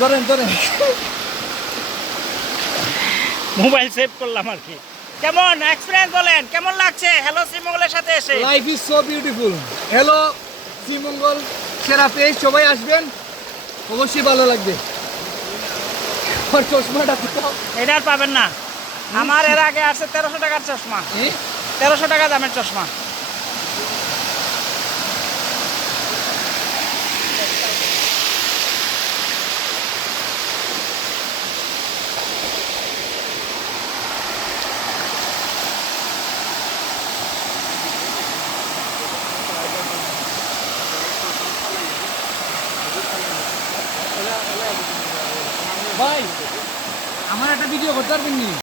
ধরেন ধরেন mobile save করলাম আর কি। কেমন এক্সপিরিয়েন্স বলেন, কেমন লাগছে হ্যালো শ্রীমঙ্গলের সাথে এসে? Life is so beautiful. Hello Sreemangal সেরা পেজ, সবাই আসবেন, অবশ্যই ভালো লাগবে। আর চশমাটা কোথাও? এটা আর পাবেন না। আমার এর আগে আসছে 1300 টাকার চশমা, হ্যাঁ 1300 টাকা দামের চশমা। ভাই আমার একটা ভিডিও করতে পারবেন নি?